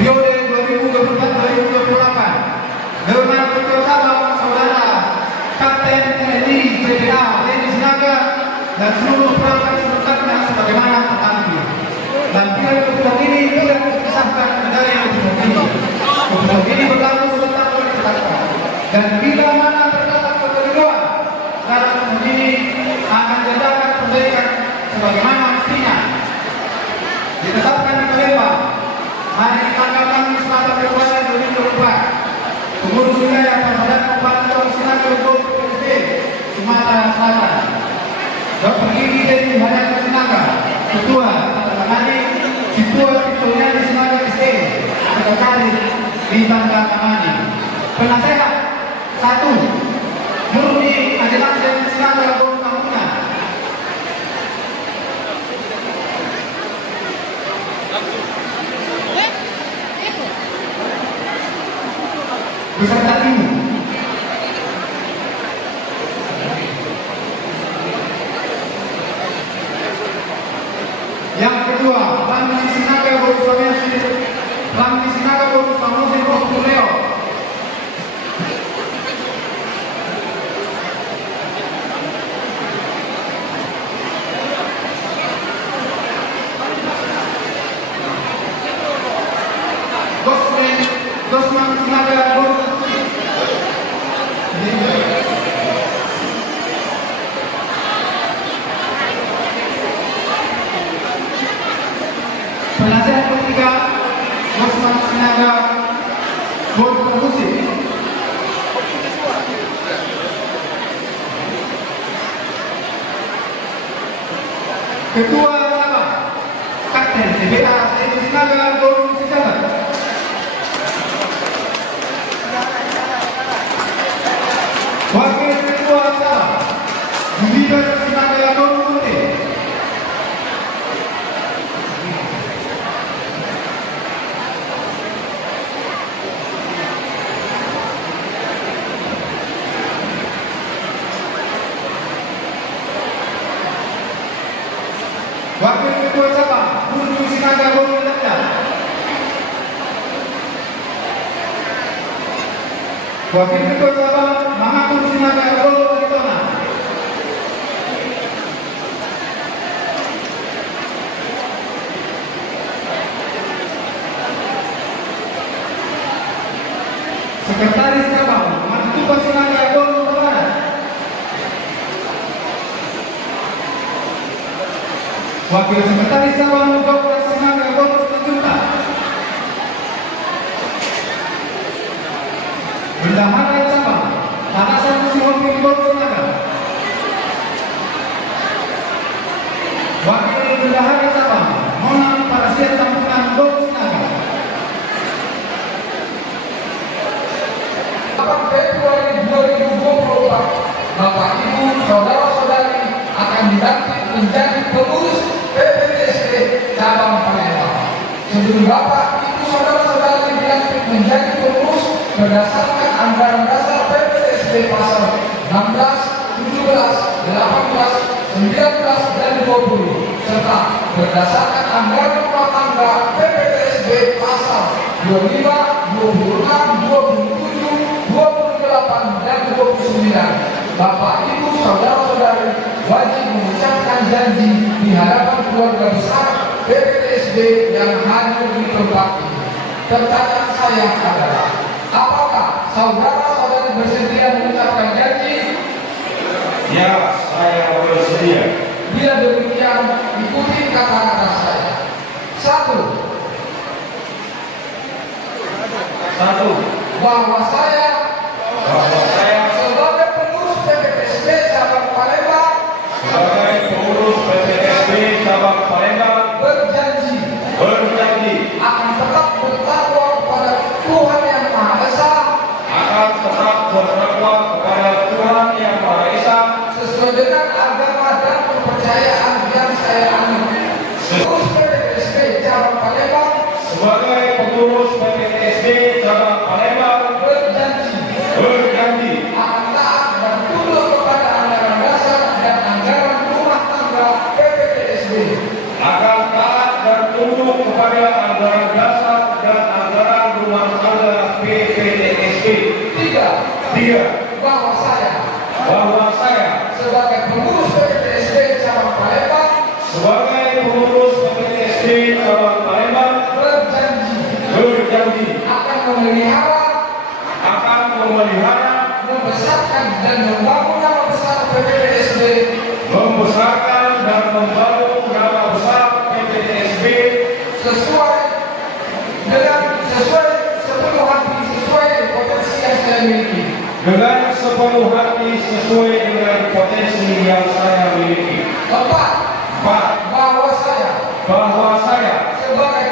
periode 2024-2028 dengan ketua cabang saudara Kapten TNI CBA Teddy Sinaga dan seluruh perangkat selengkapnya sebagaimana tertampil. Dan bila keputusan ini tidak dipisahkan dari keputusan ini. Keputusan ini berlaku sebentar ditetapkan. Dan bila mana terdapat kekeliruan dalam keputusan ini akan diadakan perbaikan sebagaimana mestinya. Ditetapkan di Palembang hari tanggal 6 Februari 2024. Pengurus wilayah Pasaran Kabupaten Sinaga PPSB Sumatera Selatan. Dr. Gigi Dedi Haryadi Sinaga, Ketua Tani, Ketua Victoriani Sinaga SD, Sekretaris Bintang Kamani. Penasehat 1. Murni Adilansen Sinaga Kampuna. Beserta tim. Yang kedua, Ramli Sinaga Boru Samusi Leo. Gosman Sinaga Boru. Penasehat ketiga, Gosman Sinaga Boru Permusi. Ketua cabang Kapten CBA Teddy Sinaga Boru Sejabat. Wakil Ketua cabang Bidar Sinaga Boru Putih. Wakil Ketua cabang Burju Sinaga Boru Lecca. Wakil Ketua cabang Mahathir Sinaga Boru Aritona. Sekretaris cabang Matupa Sinaga Boru Barat. Wakil Sekretaris Cabang Dr. Sinaga Boru Sejuta. Bendahara Cabang Tanasan Sihopi Boru Sinaga. Wakil Bendahara Cabang Monang Parasiat Tampungan Boru Sinaga. 8 Februari 2024, Bapak Ibu Saudara-saudari akan dilantik menjadi pengurus PPTSB cabang Palembang. Sebelum Bapak Ibu Saudara-saudari dilantik menjadi pengurus berdasarkan anggaran dasar PPTSB pasal 16, 17, 18, 19 dan 20 serta berdasarkan anggaran rumah tangga PPTSB pasal 25, 26, 27, 28 dan 29. Bapak Ibu Saudara-saudari wajib mengucapkan janji di hadapan keluarga besar PPTSB yang hadir di tempat ini. Pertanyaan saya adalah, apakah saudara-saudari bersedia mengucapkan janji? Ya, saya bersedia. Bila demikian, ikuti kata-kata saya. 1. Bahwa saya sebagai pengurus PPTSB cabang Palembang berjanji akan tetap bertakwa kepada Tuhan Yang Maha Esa sesuai dengan agama dan kepercayaan yang saya anut. Pengurus PPTSB cabang Palembang sebagai pengurus PPTSB cabang Palembang berjanji akan taat dan tunduk kepada anggaran dasar dan anggaran rumah tangga PPTSB akan taat dan tunduk kepada anggaran dasar dan anggaran Tiga, bahwa saya sebagai pengurus PPTSD cabang Palembang pengurus PPTSD cabang Palembang berjanji akan memelihara, membesarkan dan membangun nama besar PPTSD sesuai sepenuh hati sesuai potensi yang saya miliki. dengan sepenuh hati sesuai dengan potensi yang saya miliki. Empat, bahwa saya sebagai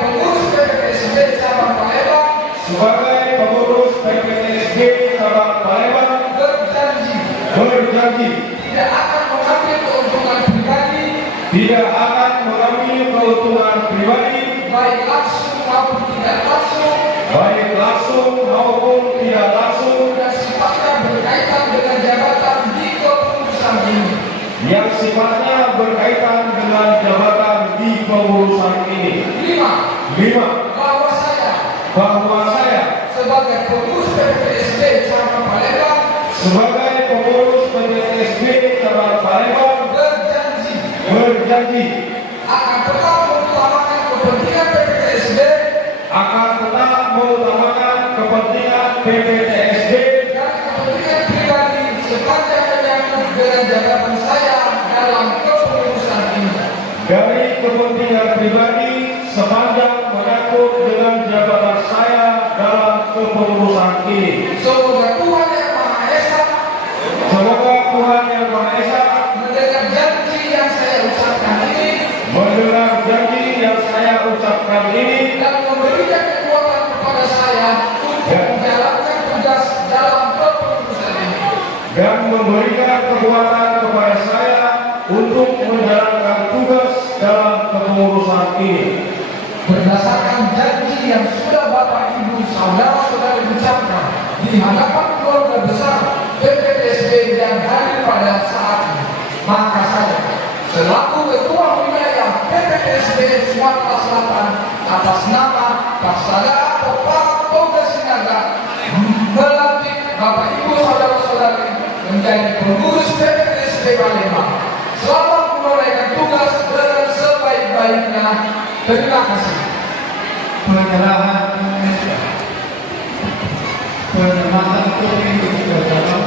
pengurus PPTSD cabang Palembang berjanji tidak akan mengambil keuntungan pribadi baik langsung maupun tidak langsung yang sifatnya berkaitan dengan jabatan di kepengurusan ini. Lima, bahwa saya sebagai pengurus PPTSD cabang Palembang berjanji akan tetap mengutamakan kepentingan PPTSD dan kepentingan pribadi sepanjang menyangkut dengan jabatan saya dalam kepengurusan ini. dari kepentingan pribadi sepanjang menyangkut dengan jabatan saya dalam kepengurusan ini. Semoga Tuhan Yang Maha Esa mendengar janji yang saya ucapkan ini dan memberikan kekuatan kepada saya untuk menjalankan tugas dalam kepengurusan ini. Berdasarkan janji yang sudah Bapak Ibu saudara-saudari ucapkan di hadapan keluarga besar PPTSD yang hadir pada saat ini, maka saya selaku Ketua Wilayah PPTSD Sumatera Selatan atas nama Paksada atau Pak Toga Sinaga melantik Bapak Ibu saudara-saudari menjadi pengurus PPTSD Palembang. Selamat menunaikan tugas dengan sebaik-baiknya. Terima kasih. Penyerahan penempatan kopi ke dalam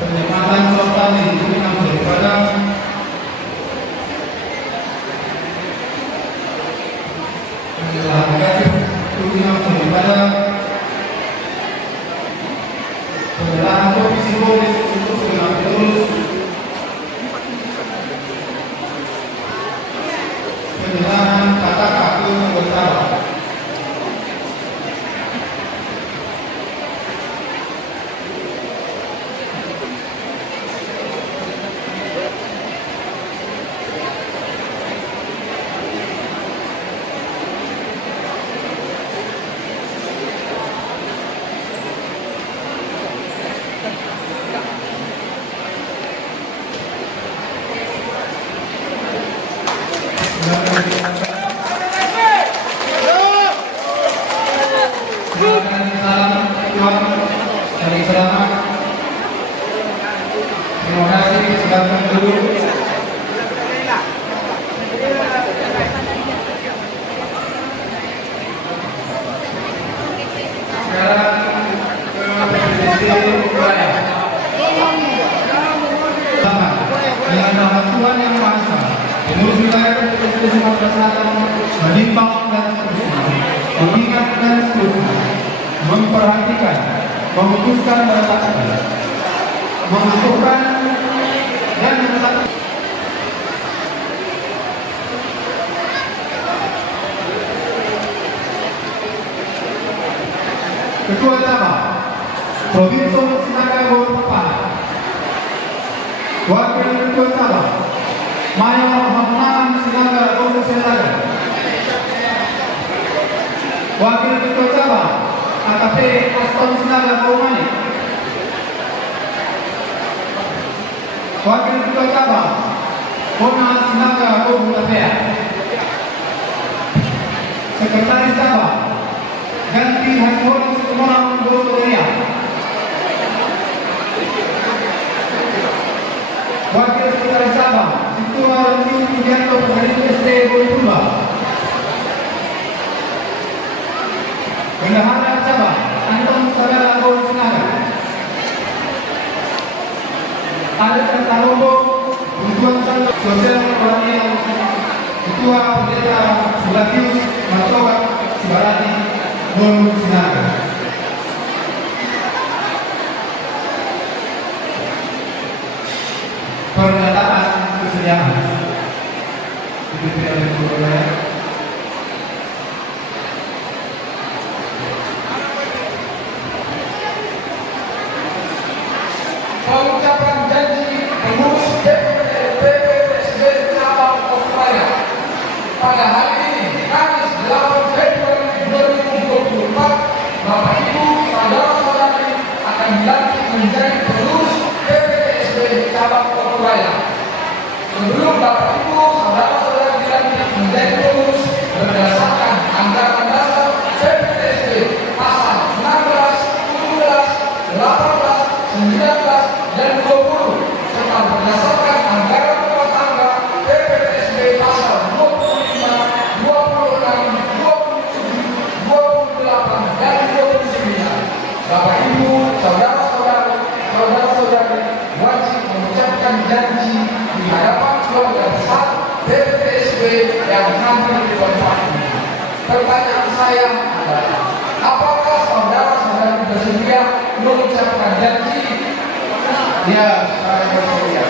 penempatan total itu daripada penyerahan kopi simbolis untuk penyerahan kata ke utara. Terima kasih, silakan duduk. Sekarang ke PPTSD wilayah. Dengan nama Tuhan Yang Maha Esa, pengurus wilayah PPTSD Sumatera Selatan menimbang dan seterusnya, mengingat dan seterusnya, memperhatikan, memutuskan menetapkan, menentukan dan menetapkan. Ketua Cabang Provinsi Sinaga Gorontalo, Wakil Ketua Cabang Mayor Hamdan Sinaga Gorontalo, Wakil Ketua Cabang AKP Aston Sinaga Kaumani, Wakil Ketua Cabang Kona Sinaga Kabupaten, Sekretaris Cabang ganti Hasmon Sukumorang Botoria, Wakil Sekretaris Cabang Ketua Renju Pujianto Pengadil SD Bulukumba, Bendahara Cabang Anton Sagala Kaum Sinaga, ada Tarombo Tujuan Sosial Pertanian Ketua Pendeta Sulatius Matoga Sibarati Bolu Sinaga. Pernyataan kesediaan diberikan oleh pengucapan janji pengurus DPD PPSB cabang Australia pada hari ini Kamis 8 Februari 2024, Bapak Ibu saudara-saudari akan dilantik menjadi pengurus PPSB cabang Australia. Sebelum Bapak Ibu saudara-saudari dilantik menjadi pengurus berdasarkan anggaran dasar PPSB pasal 16, 17, 18, 19 dan 20 serta berdasarkan anggaran rumah tangga PPSB pasal 25, 26, 27, 28 dan 29. Bapak Ibu, saudara-saudari wajib mengucapkan janji di hadapan keluarga besar PPSB yang hadir di tempat ini. Pertanyaan saya adalah, apakah saudara-saudari bersedia mengucapkan janji? Ya, saya bersedia.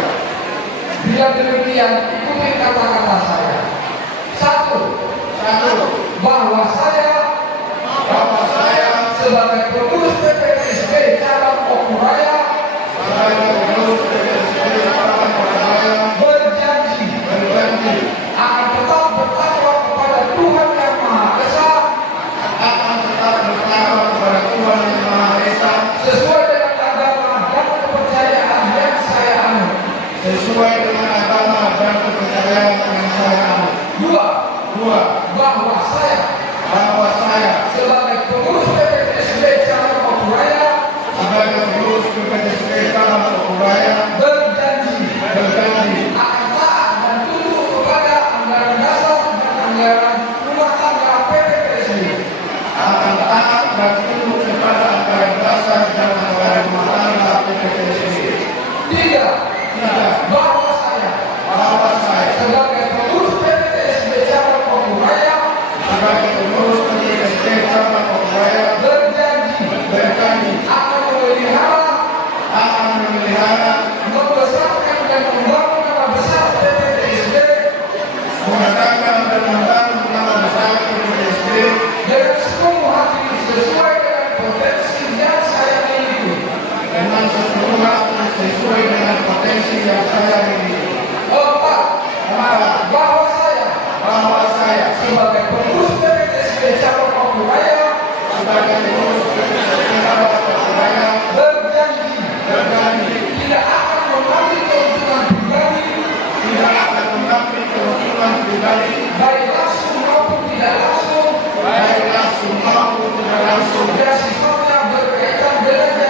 Bila demikian, ikuti kata-kata saya. Satu, bahwa saya sebagai pengurus PPSB cabang Okuraya berjanji akan tetap bertakwa kepada Tuhan Yang Maha Esa sesuai dengan agama dan kepercayaan yang saya anut. Dua, bahwa saya sebagai pengurus PPSB cabang Okuraya berjanji akan taat dan tunduk kepada anggaran dasar dan anggaran rumah tangga PPSB. Tiga, bahwa saya sebagai pengurus PPSB cabang Okuraya berjanji akan memelihara, membesarkan dan membangun nama besar PPSB dengan sepenuh hati sesuai dengan potensi yang saya miliki. Empat, bahwa saya sebagai pengurus PPSB cabang Okuraya berjanji tidak akan mengambil keuntungan pribadi baik langsung maupun tidak langsung yang sifatnya berkaitan dengan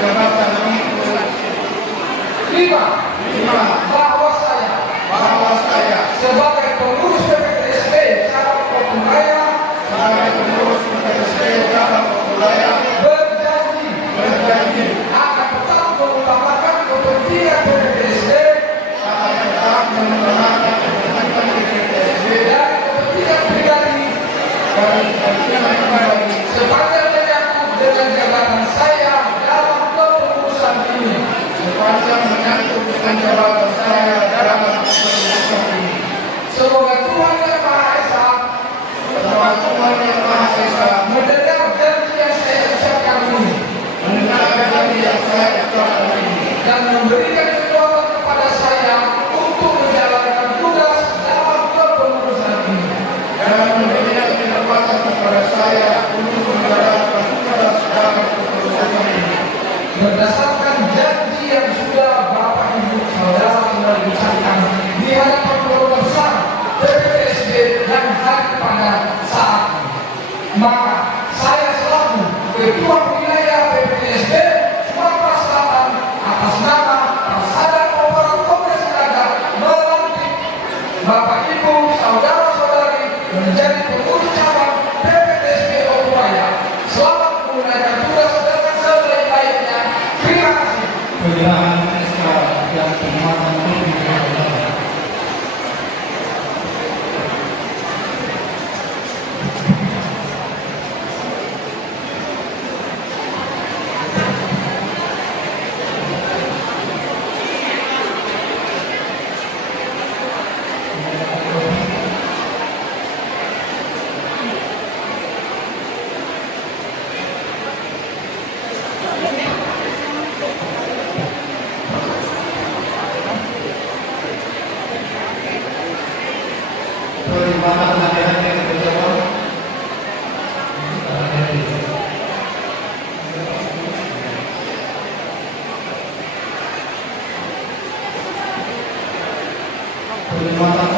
jabatan di kepengurusan ini. Lima, bahwa saya sebagai pengurus PPSB cabang Okuraya berjanji akan tetap mengutamakan kepentingan PPSB dari kepentingan pribadi sepanjang menyangkut dengan jabatan saya dalam kepengurusan ini. Bapak Ibu, saudara-saudari menjadi pengurus cabang PPTSB Opuraya. Selamat menunaikan tugas dengan sebaik-baiknya. Terima kasih. Penyerahan SK dan penguatan pimpinan adalah penerimaan latihan yang berjadwal. Penerimaan